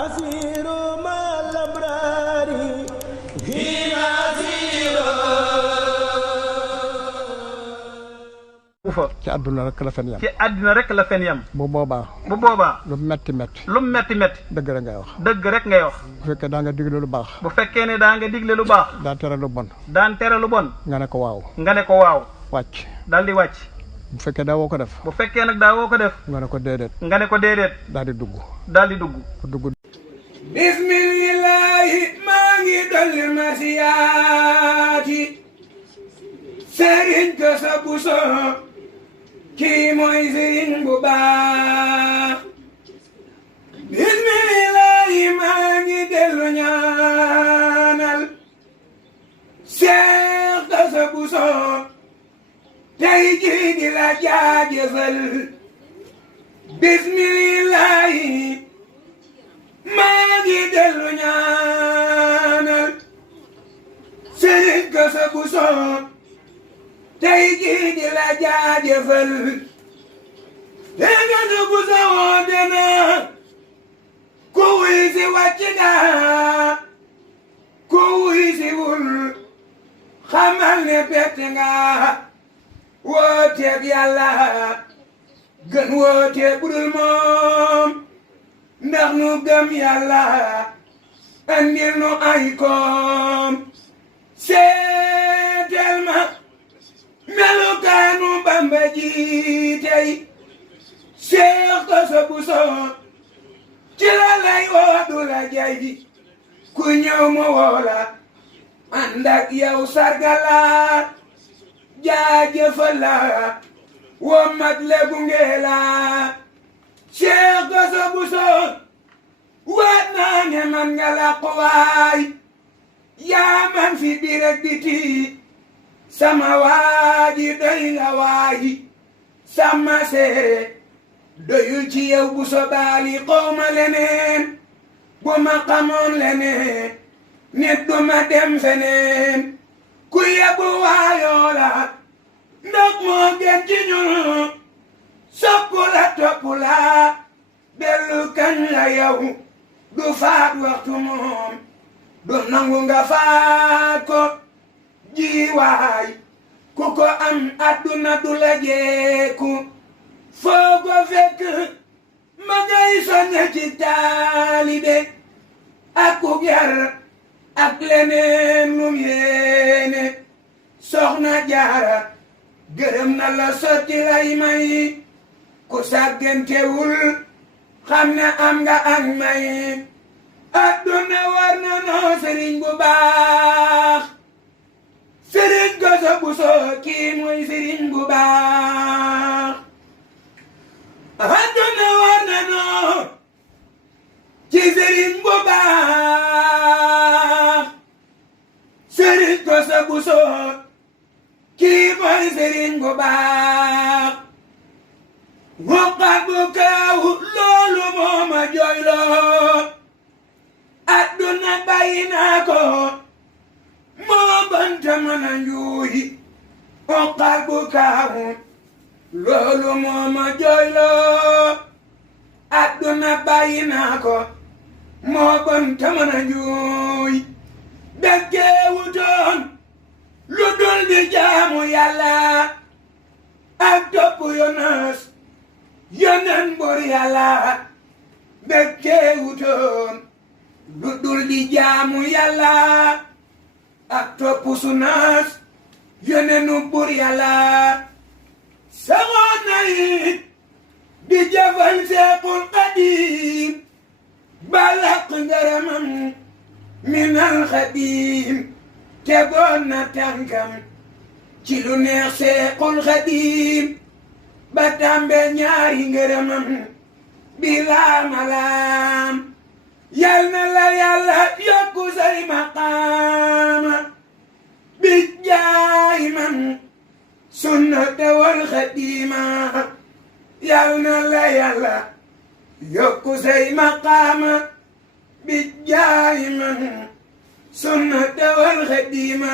asiru mal abrari hina asiru ci àdduna rek la fen yam ci àdduna rek la fen yam bu boobaa lu metti metti dëgg rek ngay wax dëgg rek ngay wax bu fekkee daa nga digle lu baax bu fekkee ne daa nga digle lu baax daan tere lu bon nga ne ko waaw wàcc daal di wàcc bu fekkee daa woo ko def bu fekkee nag daa woo ko def nga ne ko déedéet daal di dugg bismillahi maa ngi dolli masiyaati sëriñ ko sa buso kii mooy sëriñ bu baax bismillahi maa ngi dellu ñaanal seex ko sa buso tey jii di la jaajëfal bismillahi maa ngi dellu ñaanal sëriñ ko sa buso tey jii di la jaajëfal dégg nga bu sa woote na ku wuy si wàcc nga ku wuy si wul xamal ne bett nga wooteeb yàlla gën wooteeb budul moom ndax nu gëm yàlla andil nu ay koom seetel ma melukaanu Bamba ji tey Seex Koso Buso ci la lay woo du la jay ku ñëw mu woo la ànd ak yow sargala jaajëfal la woo mat le gunge la Seex Koso Buso waat naa ne man nga làqu waay yaa man fi biir ak biti sama waaji doy nga waaji sama seere doyul ci yow Buso baali xawma leneen bu ma xamoon leneen nit du ma dem feneen ku yebbu waayoo la ndax moo gën ci ñun soppu la topp la dellu kañ la yow du faat waxtu moom du nangu nga faat ko jiwaay ku ko am adduna du la jeeku foo ko fekk ma ngay soññe ci taalibe ak ku yar ak leneen lum yéene soxna Jaara gërëm na la sotti lay may ku sàggantewul xam ne am nga ak may adduna war na noo sëriñ bu baax sëriñ Koso Buso kii mooy sëriñ bu baax adduna war na noo ci sëriñ bu baax sëriñ Koso Buso kii mooy sëriñ bu baax muqat bu kaaw loolu moo ma jooyloo adduna bàyyi naa ko moo banta mën a njuuyi muqat bu kaaw loolu moo ma jooyloo adduna bàyyi naa ko moo banta mën a njuuyi dëkkee wutoon lu dul di jaamu yàlla ak topp yonas yonen bor yàlla dëkkee wutoon lu dul di jaamu yàlla ak topp sunas yonenu bor yàlla saxoon na it di jëfal Seexul Xadiim balaq ngaramam minal Xadiim tegoon na tànkam ci lu neex Seexul Xadiim ba tàmbe ñaari ngërëmam bilaa malaam yal na la yàlla yokku say maqaama bi jaay man sunnata wal xadiima yal na la yàlla yokku say maqaama bi jaay man sunnata wal xadiima.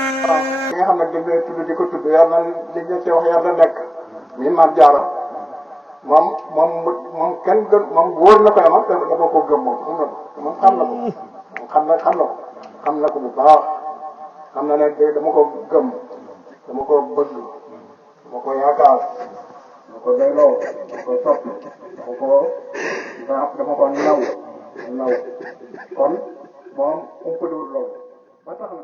li nga xam nag dañ lay tudd di ko tudd yàlla na li ñu ci wax yàlla nekk mi maam Jaara moom kenn gën moom wóor na ko ne dama ko gëm moom xam na ko xam na ko bu baax xam na ne dama ko gëm dama ko bëgg dama ko yaakaar dama ko doyloo dama ko sopp dama ko naw kon moom umpaliwul loolu ba tax na